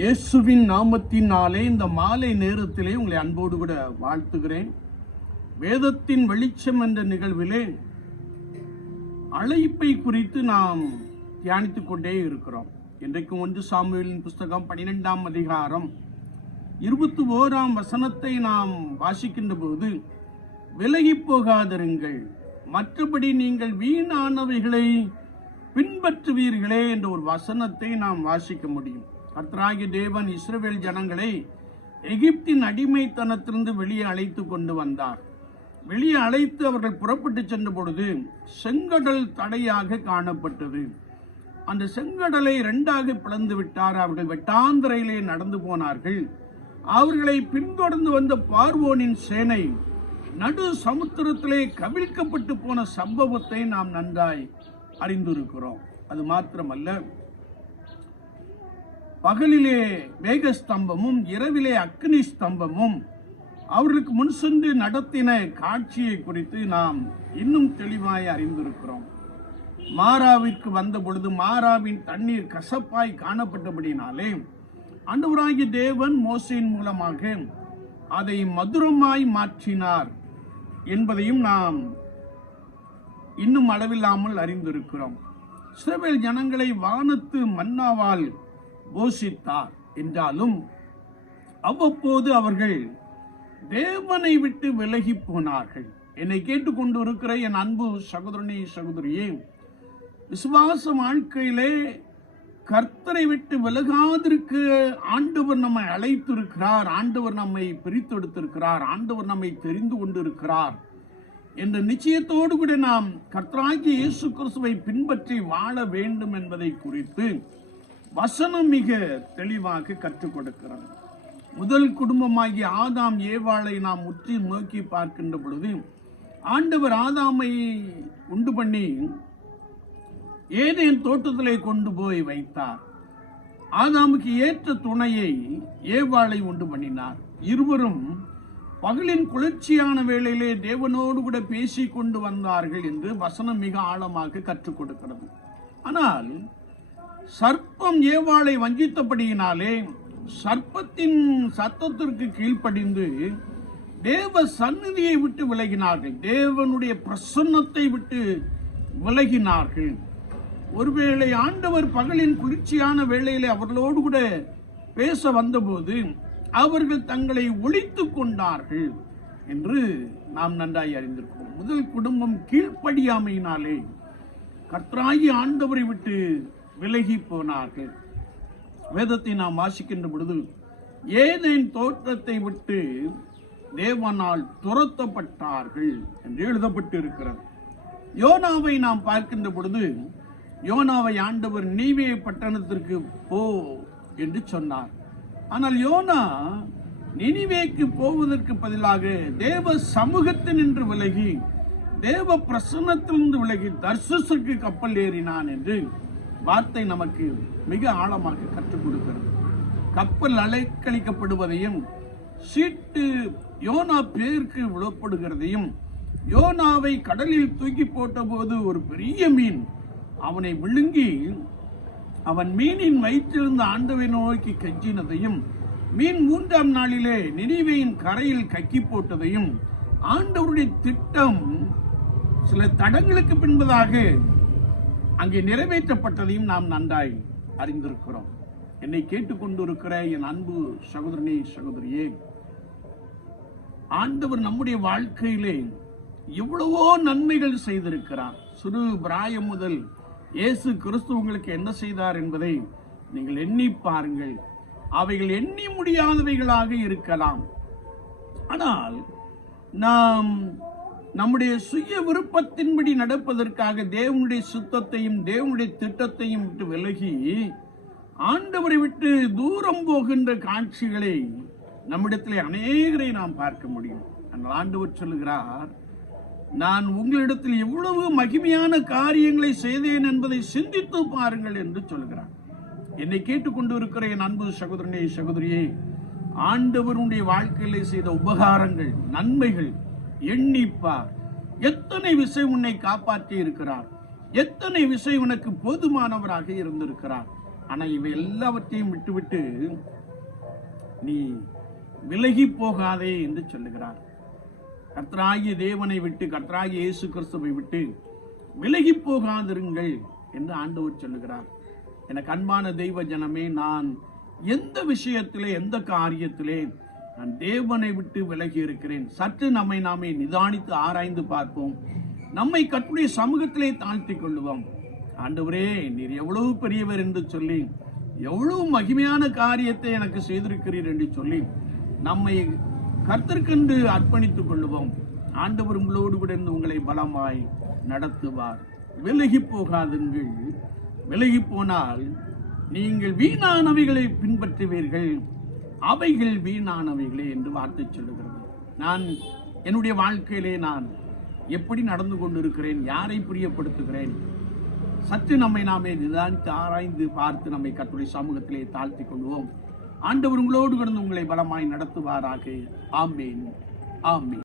இயேசுவின் நாமத்தினாலே இந்த மாலை நேரத்திலே உங்களை அன்போடு கூட வாழ்த்துகிறேன். வேதத்தின் வெளிச்சம் என்ற நிகழ்விலே அழைப்பை குறித்து நாம் தியானித்துக் கொண்டே இருக்கிறோம். இன்றைக்கும் ஒன்று சாமுவேலின் புஸ்தகம் பனிரெண்டாம் அதிகாரம் இருபத்தி ஓராம் வசனத்தை நாம் வாசிக்கின்ற போது விலகி போகாதிருங்கள். மற்றபடி நீங்கள் வீணானவைகளை பின்பற்றுவீர்களே என்ற ஒரு வசனத்தை நாம் வாசிக்க முடியும். கத்ராகி தேவன் இஸ்ரவேல் ஜனங்களை எகிப்தின் அடிமைத்தனத்திலிருந்து வெளியே அழைத்து கொண்டு வந்தார். வெளியே அழைத்து அவர்கள் புறப்பட்டு சென்ற பொழுது செங்கடல் தடையாக காணப்பட்டது. அந்த செங்கடலை இரண்டாக பிளந்து விட்டார். அவர்கள் வெட்டாந்திரையிலே நடந்து போனார்கள். அவர்களை பின்தொடர்ந்து வந்த பார்வோனின் சேனை நடு சமுத்திரத்திலே கவிழ்க்கப்பட்டு போன சம்பவத்தை நாம் நன்றாய் அறிந்திருக்கிறோம். அது மாத்திரமல்ல பகலிலே மேகஸ்தம்பமும் இரவிலே அக்னி ஸ்தம்பமும் அவர்களுக்கு முன் சென்று நடத்தின காட்சியை குறித்து நாம் இன்னும் தெளிவாய் அறிந்திருக்கிறோம். மாறாவிற்கு வந்த பொழுது மாறாவின் தண்ணீர் கசப்பாய் காணப்பட்டபடினாலே ஆண்டவராகிய தேவன் மோசையின் மூலமாக அதை மதுரமாய் மாற்றினார் என்பதையும் நாம் இன்னும் அளவில்லாமல் அறிந்திருக்கிறோம். இஸ்ரவேல் ஜனங்களை வானத்து மன்னாவால் போஷித்தார் என்றாலும் அவ்வப்போது அவர்கள் தேவனை விட்டு விலகி போனார்கள். என்னை கேட்டுக்கொண்டு இருக்கிற என் அன்பு சகோதரனே சகோதரியே விசுவாச வாழ்க்கையிலே கர்த்தரை விட்டு விலகாதிருக்க ஆண்டவர் நம்மை அழைத்திருக்கிறார் ஆண்டவர் நம்மை பிரித்தெடுத்திருக்கிறார் ஆண்டவர் நம்மை தெரிந்து கொண்டிருக்கிறார் என்ற நிச்சயத்தோடு கூட நாம் கர்த்தராகிய இயேசு கிறிஸ்துவை பின்பற்றி வாழ வேண்டும் என்பதை குறித்து வசனம் மிக தெளிவாக கற்றுக் கொடுக்கிறது. முதல் குடும்பமாகிய ஆதாம் ஏவாளை நாம் உற்றி நோக்கி பார்க்கின்ற பொழுது ஆண்டவர் ஆதாமை உண்டு பண்ணி ஏதேன் தோட்டத்திலே கொண்டு போய் வைத்தார். ஆதாமுக்கு ஏற்ற துணையை ஏவாளை உண்டு பண்ணினார். இருவரும் பகலின் குளிர்ச்சியான வேளையிலே தேவனோடு கூட பேசி கொண்டு வந்தார்கள் என்று வசனம் மிக ஆழமாக கற்றுக் கொடுக்கிறது. ஆனால் சர்ப்பம் ஏவாளை வஞ்சித்தபடியினாலே சர்ப்பத்தின் சத்தத்திற்கு கீழ்ப்படிந்து தேவ சந்நிதியை விட்டு விலகினார்கள். தேவனுடைய பிரசன்னத்தை விட்டு விலகினார்கள். ஒருவேளை ஆண்டவர் பகலின் குளிர்ச்சியான வேளையிலே அவர்களோடு கூட பேச வந்தபோது அவர்கள் தங்களை ஒழித்து கொண்டார்கள் என்று நாம் நன்றாய் அறிந்திருக்கிறோம். முதல் குடும்பம் கீழ்ப்படியாமையினாலே கர்த்தராகி ஆண்டவரை விட்டு விலகி போனார்கள். வேதத்தை நாம் வாசிக்கின்ற பொழுது ஏதேன் தோற்றத்தை விட்டு தேவனால் துரத்தப்பட்டார்கள் என்று எழுதப்பட்டு இருக்கிறது யோனாவை நாம் பார்க்கின்ற பொழுது யோனாவை ஆண்டவர் நீவே பட்டணத்திற்கு போ என்று சொன்னார். ஆனால் யோனா நினிவேக்கு போவதற்கு பதிலாக தேவ சமூகத்தினின்று விலகி தேவ பிரசன்னத்திலிருந்து விலகி தர்சுசுக்கு கப்பல் ஏறினான் என்று வார்த்தை நமக்கு மிக ஆழமாக கற்றுக் கொடுக்கிறது. கப்பல் அலைக்கழிக்கப்படுவதையும் சீட்டு யோனா பேருக்கு விழப்படுகிறதையும் யோனாவை கடலில் தூக்கி போட்டபோது ஒரு பெரிய மீன் அவனை விழுங்கி அவன் மீனின் வயிற்றிலிருந்து ஆண்டவை நோக்கி கஞ்சினதையும் மீன் மூன்றாம் நாளிலே நினைவையின் கரையில் கக்கி போட்டதையும் ஆண்டவருடைய திட்டம் சில தடங்களுக்கு பின்பதாக அங்கே நிறைவேற்றப்பட்டதையும் நாம் நன்றாய் அறிந்திருக்கிறோம். என்னை கேட்டுக்கொண்டிருக்கிற என் அன்பு சகோதரனே சகோதரியே ஆண்டவர் நம்முடைய வாழ்க்கையிலே எவ்வளவோ நன்மைகள் செய்திருக்கிறார். சிறு பிராயம் முதல் இயேசு கிறிஸ்து உங்களுக்கு என்ன செய்தார் என்பதை நீங்கள் எண்ணி பாருங்கள். அவைகள் எண்ணி முடியாதவைகளாக இருக்கலாம். ஆனால் நாம் நம்முடைய சுய விருப்பத்தின்படி நடப்பதற்காக தேவனுடைய சுத்தத்தையும் தேவனுடைய திட்டத்தையும் விட்டு விலகி ஆண்டவரை விட்டு தூரம் போகின்ற காட்சிகளை நம்மிடத்திலே அநேகரை நாம் பார்க்க முடியும். அந்த ஆண்டவர் சொல்லுகிறார் நான் உங்களிடத்தில் எவ்வளவு மகிமையான காரியங்களை செய்தேன் என்பதை சிந்தித்து பாருங்கள் என்று சொல்கிறார் என்னை கேட்டுக்கொண்டு இருக்கிற என் அன்பு சகோதரனே சகோதரியே ஆண்டவருடைய வாழ்க்கையில் செய்த உபகாரங்கள் நன்மைகள் எண்ணிப்பார். எத்தனை விசை உன்னை காப்பாற்றி இருக்கிறார்? எத்தனை விசை உனக்கு போதுமானவராக இருந்திருக்கிறார்? ஆனா இவை எல்லாவற்றையும் விட்டுவிட்டு நீ விலகி போகாதே என்று சொல்லுகிறார். கர்த்தராகிய தேவனை விட்டு கர்த்தராகிய இயேசு கிறிஸ்துவை விட்டு விலகி போகாதிருங்கள் என்று ஆண்டவர் சொல்லுகிறார். எனக்கு அன்பான தெய்வ ஜனமே நான் எந்த விஷயத்திலே எந்த காரியத்திலே நான் தேவனை விட்டு விலகி இருக்கிறேன். சற்று நம்மை நாமே நிதானித்து ஆராய்ந்து பார்ப்போம். நம்மை கற்றுடைய சமூகத்திலே தாழ்த்திக் கொள்ளுவோம். ஆண்டவரே நீர் எவ்வளவு பெரியவர் என்று சொல்லி எவ்வளவு மகிமையான காரியத்தை எனக்கு செய்திருக்கிறீர் என்று சொல்லி நம்மை கர்த்தற்கென்று அர்ப்பணித்துக் கொள்ளுவோம். ஆண்டவர் உங்களோடு கூட இருந்து உங்களை பலமாய் நடத்துவார். விலகி போகாதுங்கள் விலகி போனால் நீங்கள் வீணானவைகளை பின்பற்றுவீர்கள். அவைகள் வீணானவைகளே என்று வார்த்தை சொல்லுகிறது. நான் என்னுடைய வாழ்க்கையிலே நான் எப்படி நடந்து கொண்டிருக்கிறேன் யாரை பிரியப்படுத்துகிறேன்? சற்று நம்மை நாமே நிதானித்து ஆராய்ந்து பார்த்து நம்மை கத்துடைய சமூகத்திலே தாழ்த்தி கொள்வோம். ஆண்டவர் உங்களோடு கடந்து உங்களை பலமாய் நடத்துவாராக. ஆம்பேன் ஆம்பேன்